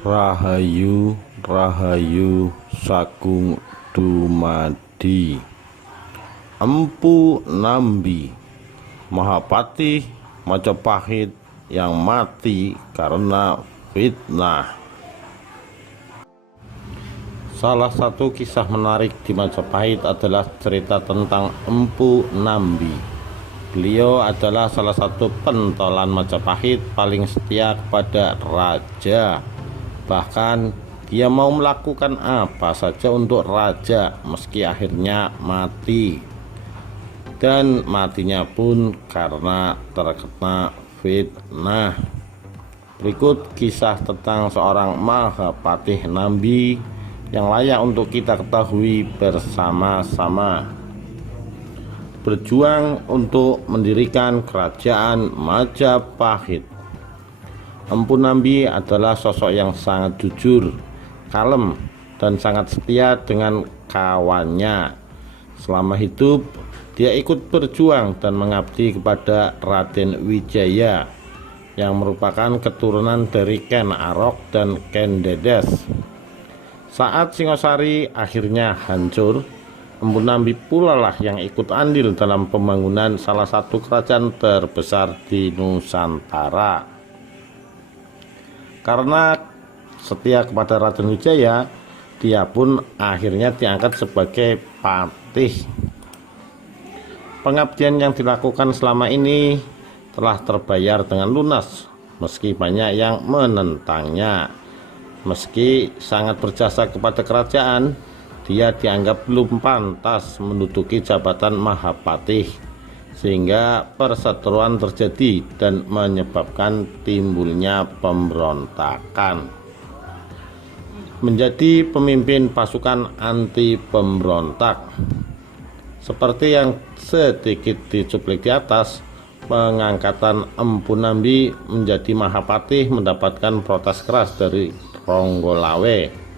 Rahayu, Rahayu Sagung Dumadi. Empu Nambi Mahapati Majapahit yang mati karena fitnah. Salah satu kisah menarik di Majapahit adalah cerita tentang Empu Nambi. Beliau adalah salah satu pentolan Majapahit paling setia kepada raja. Bahkan dia mau melakukan apa saja untuk raja meski akhirnya mati. Dan matinya pun karena terkena fitnah. Berikut kisah tentang seorang Mahapatih Nambi yang layak untuk kita ketahui bersama-sama. Berjuang untuk mendirikan kerajaan Majapahit. Empu Nambi adalah sosok yang sangat jujur, kalem, dan sangat setia dengan kawannya. Selama hidup, dia ikut berjuang dan mengabdi kepada Raden Wijaya yang merupakan keturunan dari Ken Arok dan Ken Dedes. Saat Singosari akhirnya hancur, Empu Nambi pula lah yang ikut andil dalam pembangunan salah satu kerajaan terbesar di Nusantara. Karena setia kepada Raden Wijaya, dia pun akhirnya diangkat sebagai patih. Pengabdian yang dilakukan selama ini telah terbayar dengan lunas, meski banyak yang menentangnya. Meski sangat berjasa kepada kerajaan, dia dianggap belum pantas menduduki jabatan Mahapatih, sehingga perseteruan terjadi dan menyebabkan timbulnya pemberontakan. Menjadi pemimpin pasukan anti pemberontak. Seperti yang sedikit dicuplik di atas, pengangkatan Empu Nambi menjadi Mahapatih mendapatkan protes keras dari Ronggolawe.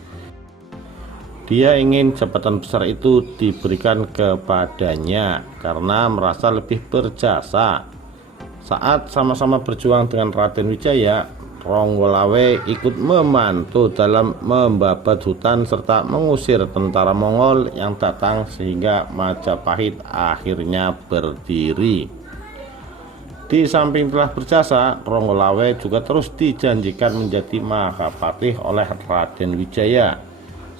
Dia ingin jabatan besar itu diberikan kepadanya karena merasa lebih berjasa. Saat sama-sama berjuang dengan Raden Wijaya, Ronggolawe ikut membantu dalam membabat hutan serta mengusir tentara Mongol yang datang sehingga Majapahit akhirnya berdiri. Di samping telah berjasa, Ronggolawe juga terus dijanjikan menjadi Mahapatih oleh Raden Wijaya.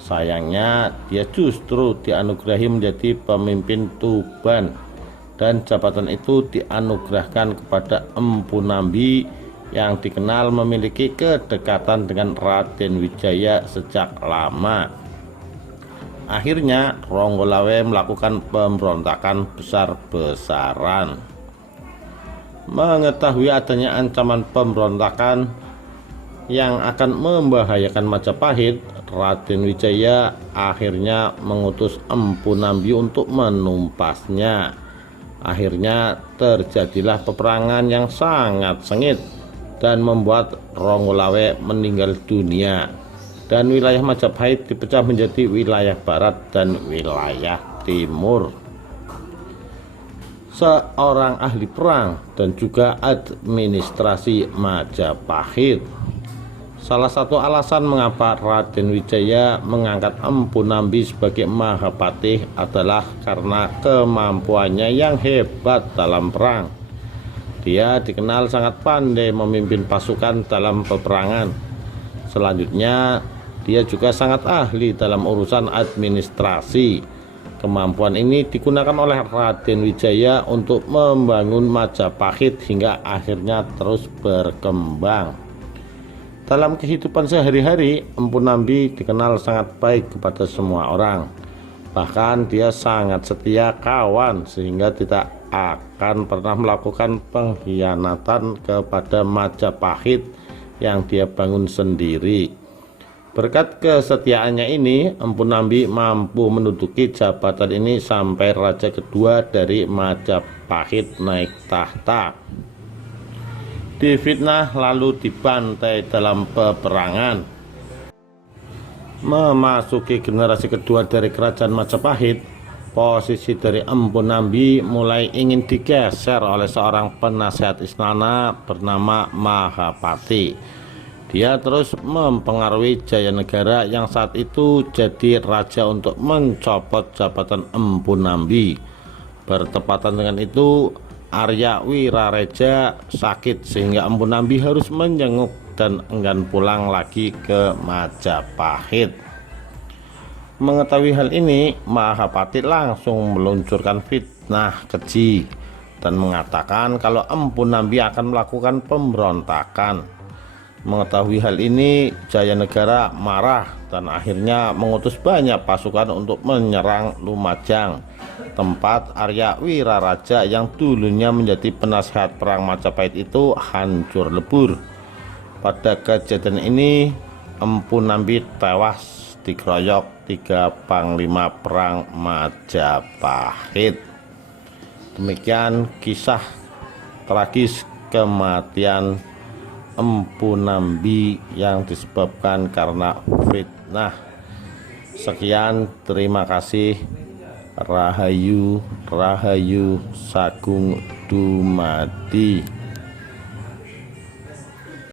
Sayangnya dia justru dianugerahi menjadi pemimpin Tuban, dan jabatan itu dianugerahkan kepada Empu Nambi yang dikenal memiliki kedekatan dengan Raden Wijaya sejak lama. Akhirnya Ronggolawe melakukan pemberontakan besar-besaran. Mengetahui adanya ancaman pemberontakan yang akan membahayakan Majapahit, Raden Wijaya akhirnya mengutus Empu Nambi untuk menumpasnya. Akhirnya terjadilah peperangan yang sangat sengit dan membuat Ronggolawe meninggal dunia, dan wilayah Majapahit dipecah menjadi wilayah barat dan wilayah timur. Seorang ahli perang dan juga administrasi Majapahit. Salah satu alasan mengapa Raden Wijaya mengangkat Empu Nambi sebagai Mahapatih adalah karena kemampuannya yang hebat dalam perang. Dia dikenal sangat pandai memimpin pasukan dalam peperangan. Selanjutnya, dia juga sangat ahli dalam urusan administrasi. Kemampuan ini digunakan oleh Raden Wijaya untuk membangun Majapahit hingga akhirnya terus berkembang. Dalam kehidupan sehari-hari, Empu Nambi dikenal sangat baik kepada semua orang. Bahkan dia sangat setia kawan sehingga tidak akan pernah melakukan pengkhianatan kepada Majapahit yang dia bangun sendiri. Berkat kesetiaannya ini, Empu Nambi mampu menduduki jabatan ini sampai raja kedua dari Majapahit naik tahta. Difitnah lalu dibantai dalam peperangan. Memasuki generasi kedua dari kerajaan Majapahit, posisi dari Empu Nambi mulai ingin digeser oleh seorang penasehat istana bernama Mahapati. Dia terus mempengaruhi Jayanegara yang saat itu jadi raja untuk mencopot jabatan Empu Nambi. Bertepatan dengan itu, Arya Wirareja sakit sehingga Empu Nambi harus menjenguk dan enggan pulang lagi ke Majapahit. Mengetahui hal ini, Mahapati langsung meluncurkan fitnah keji dan mengatakan kalau Empu Nambi akan melakukan pemberontakan. Mengetahui hal ini, Jayanegara marah dan akhirnya mengutus banyak pasukan untuk menyerang Lumajang, tempat Arya Wiraraja yang dulunya menjadi penasehat perang Majapahit itu hancur lebur. Pada kejadian ini, Empu Nambi tewas dikeroyok 3 panglima perang Majapahit. Demikian kisah tragis kematian Empu Nambi yang disebabkan karena fitnah. Sekian, terima kasih. Rahayu, Rahayu Sagung Dumadi.